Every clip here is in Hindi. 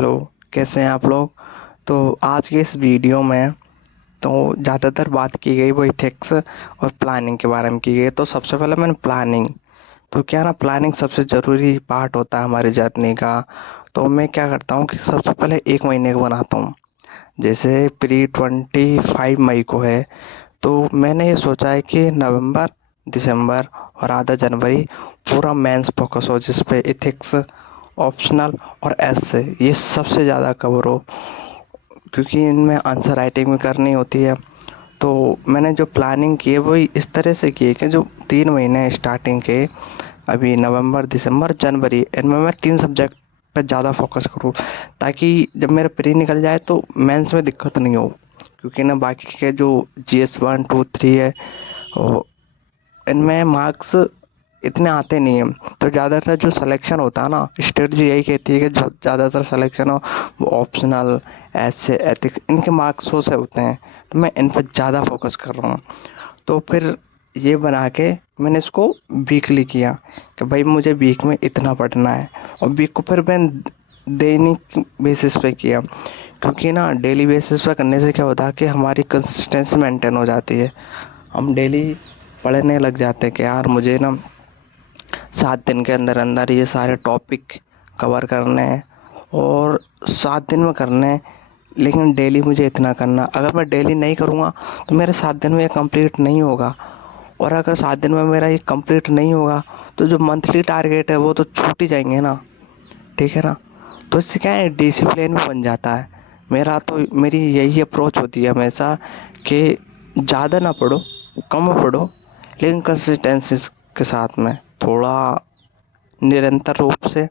हेलो। कैसे हैं आप लोग? तो आज के इस वीडियो में तो ज़्यादातर बात की गई वो इथिक्स और प्लानिंग के बारे में की गई। तो सबसे पहले मैंने प्लानिंग, तो क्या ना, प्लानिंग सबसे ज़रूरी पार्ट होता है हमारी जर्नी का। तो मैं क्या करता हूँ कि सबसे पहले 1 महीने को बनाता हूँ। जैसे प्री 25 मई को है, तो मैंने ये सोचा है कि नवंबर, दिसंबर और आधा जनवरी पूरा मेंस फोकस हो, जिस पे इथिक्स, ऑप्शनल और एसे ये सबसे ज़्यादा कवर हो, क्योंकि इनमें आंसर राइटिंग भी करनी होती है। तो मैंने जो प्लानिंग की है वो इस तरह से की है कि जो 3 महीने स्टार्टिंग के, अभी नवंबर, दिसंबर, जनवरी, इनमें मैं 3 सब्जेक्ट पर ज़्यादा फोकस करूँ, ताकि जब मेरा प्री निकल जाए तो मेंस में दिक्कत नहीं हो। क्योंकि ना बाकी के जो GS 1, 2, 3 है, वो इनमें मार्क्स इतने आते नहीं हैं। तो ज़्यादातर जो सिलेक्शन होता है ना, स्ट्रेटजी यही कहती है कि जो ज़्यादातर सिलेक्शन हो वो ऑप्शनल, ऐसे, एथिक्स, इनके मार्क्स से होते हैं। तो मैं इन पर ज़्यादा फोकस कर रहा हूँ। तो फिर ये बना के मैंने इसको वीकली किया कि भाई मुझे वीक में इतना पढ़ना है, और वीक को फिर मैं दैनिक बेसिस पे किया। क्योंकि ना डेली बेसिस पे करने से क्या होता है कि हमारी कंसिस्टेंसी मेंटेन हो जाती है। हम डेली पढ़ने लग जाते हैं कि यार मुझे ना 7 दिन के अंदर अंदर ये सारे टॉपिक कवर करने हैं, और 7 दिन में करने हैं। लेकिन डेली मुझे इतना करना, अगर मैं डेली नहीं करूँगा तो मेरे 7 दिन में ये कंप्लीट नहीं होगा। और अगर 7 दिन में मेरा ये कंप्लीट नहीं होगा तो जो मंथली टारगेट है वो तो छूट ही जाएंगे ना। ठीक है ना। तो इससे क्या है, डिसिप्लिन भी बन जाता है। मेरी यही अप्रोच होती है हमेशा कि ज़्यादा ना पढ़ो, कम पढ़ो, लेकिन कंसिस्टेंसी के साथ में थोड़ा निरंतर रूप से,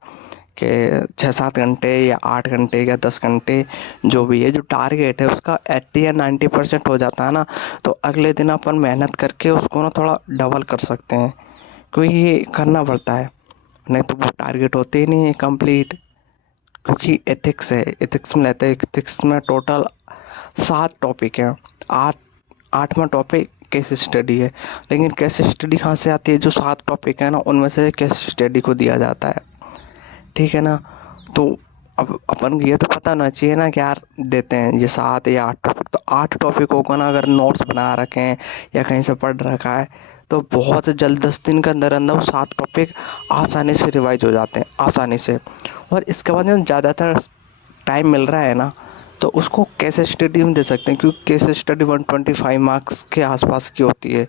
कि 6-7 घंटे या 8 घंटे या 10 घंटे, जो भी है, जो टारगेट है उसका 80 या 90% हो जाता है ना, तो अगले दिन अपन मेहनत करके उसको ना थोड़ा डबल कर सकते हैं। क्योंकि ये करना पड़ता है, नहीं तो वो टारगेट होते ही नहीं है कंप्लीट। क्योंकि एथिक्स है, एथिक्स में लेते हैं, एथिक्स में टोटल 7 टॉपिक हैं। आठ आठवां टॉपिक केस स्टडी है। लेकिन केस स्टडी कहाँ से आती है? जो 7 टॉपिक है ना, उनमें से केस स्टडी को दिया जाता है। ठीक है ना। तो अब अपन को ये तो पता होना चाहिए ना कि यार देते हैं ये 7 या 8 टॉपिक, तो 8 टॉपिकों का ना अगर नोट्स बना रखे हैं या कहीं से पढ़ रखा है, तो बहुत जल्द 10 दिन के अंदर अंदर वो 7 टॉपिक आसानी से रिवाइज हो जाते हैं, आसानी से। और इसके बाद में ज़्यादातर टाइम मिल रहा है ना, तो उसको केस स्टडी में दे सकते हैं, क्योंकि केस स्टडी 125 मार्क्स के आसपास की होती है।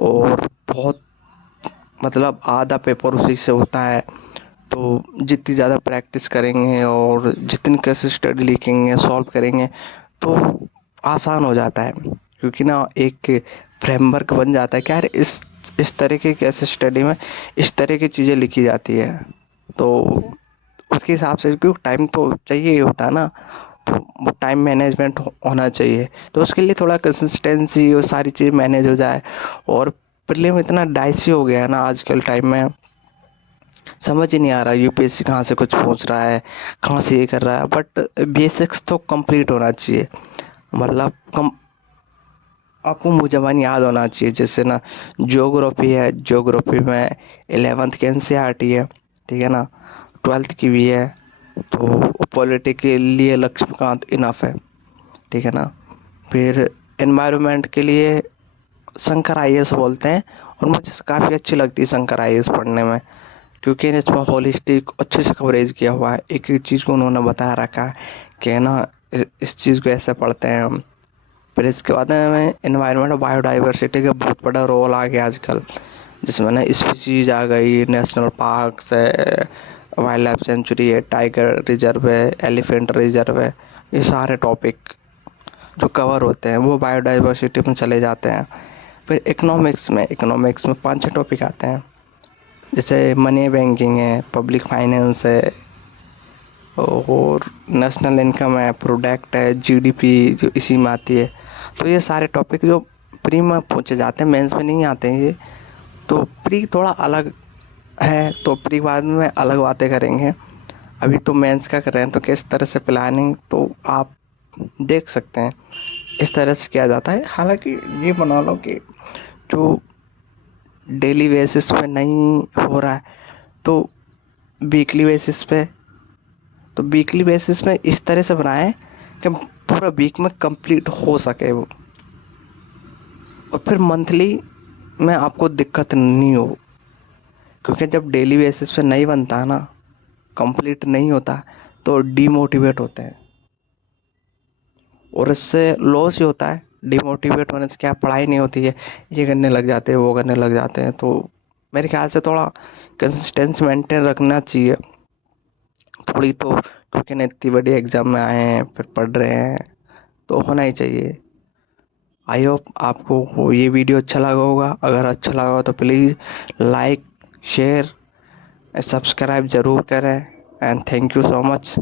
और बहुत, मतलब आधा पेपर उसी से होता है। तो जितनी ज़्यादा प्रैक्टिस करेंगे और जितनी केस स्टडी लिखेंगे, सॉल्व करेंगे, तो आसान हो जाता है। क्योंकि ना एक फ्रेमवर्क बन जाता है कि यार इस तरह के केस स्टडी में इस तरह की चीज़ें लिखी जाती है। तो उसके हिसाब से, क्योंकि टाइम तो चाहिए ही होता है ना, तो वो टाइम मैनेजमेंट होना चाहिए। तो उसके लिए थोड़ा कंसिस्टेंसी और सारी चीज़ मैनेज हो जाए। और प्रीलिम इतना डाइसी हो गया है ना आजकल टाइम में, समझ ही नहीं आ रहा यूपीएससी कहाँ से कुछ पूछ रहा है, कहाँ से ये कर रहा है। बट बेसिक्स तो कंप्लीट होना चाहिए, मतलब कम, आपको मुँह ज़बान याद होना चाहिए। जैसे ना ज्योग्राफी है, ज्योग्राफी में 11th की एनसीईआरटी है, ठीक है ना, 12th की भी है। तो पॉलिटी के लिए लक्ष्मीकांत इनफ है, ठीक है ना। फिर एनवायरनमेंट के लिए शंकर आईएएस बोलते हैं, और मुझे काफ़ी अच्छी लगती है शंकर आईएएस पढ़ने में। क्योंकि इसमें होलिस्टिक अच्छे से कवरेज किया हुआ है, एक एक चीज़ को उन्होंने बताया रखा है कि है ना, इस चीज़ को ऐसे पढ़ते हैं हम। फिर इसके बाद में एनवायरनमेंट और बायोडाइवर्सिटी का बहुत बड़ा रोल आ गया आजकल, जिसमें ना स्पीसीज आ गई, नेशनल पार्क्स है, वाइल्ड लाइफ सेंचुरी है, टाइगर रिजर्व है, एलिफेंट रिजर्व है। ये सारे टॉपिक जो कवर होते हैं वो बायोडाइवर्सिटी में चले जाते हैं। फिर इकोनॉमिक्स में 5-6 टॉपिक आते हैं, जैसे मनी बैंकिंग है, पब्लिक फाइनेंस है, और नेशनल इनकम है, प्रोडक्ट है, जीडीपी जो इसी में आती है। तो ये सारे टॉपिक जो प्री में पूछे जाते हैं, मेंस में नहीं आते हैं ये। तो प्री थोड़ा अलग है, तो प्री बाद में अलग बातें करेंगे। अभी तो मेंस का कर रहे हैं, तो किस तरह से प्लानिंग तो आप देख सकते हैं, इस तरह से किया जाता है। हालांकि ये बना लो कि जो डेली बेसिस पे नहीं हो रहा है, तो वीकली बेसिस पे तो वीकली बेसिस में इस तरह से बनाएं कि पूरा वीक में कंप्लीट हो सके वो, और फिर मंथली में आपको दिक्कत नहीं हो। क्योंकि जब डेली बेसिस पे नहीं बनता है ना, कंप्लीट नहीं होता, तो डीमोटिवेट होते हैं और इससे लॉस ही होता है। डिमोटिवेट होने से क्या, पढ़ाई नहीं होती है, ये करने लग जाते हैं, वो करने लग जाते हैं। तो मेरे ख्याल से थोड़ा कंसिस्टेंसी मेंटेन रखना चाहिए थोड़ी तो, क्योंकि ना इतनी बड़ी एग्जाम में आए हैं फिर पढ़ रहे हैं, तो होना ही चाहिए। आई होप आपको ये वीडियो अच्छा लगा होगा। अगर अच्छा लगा हो तो प्लीज़ लाइक, शेयर, सब्सक्राइब ज़रूर करें। And thank you so much.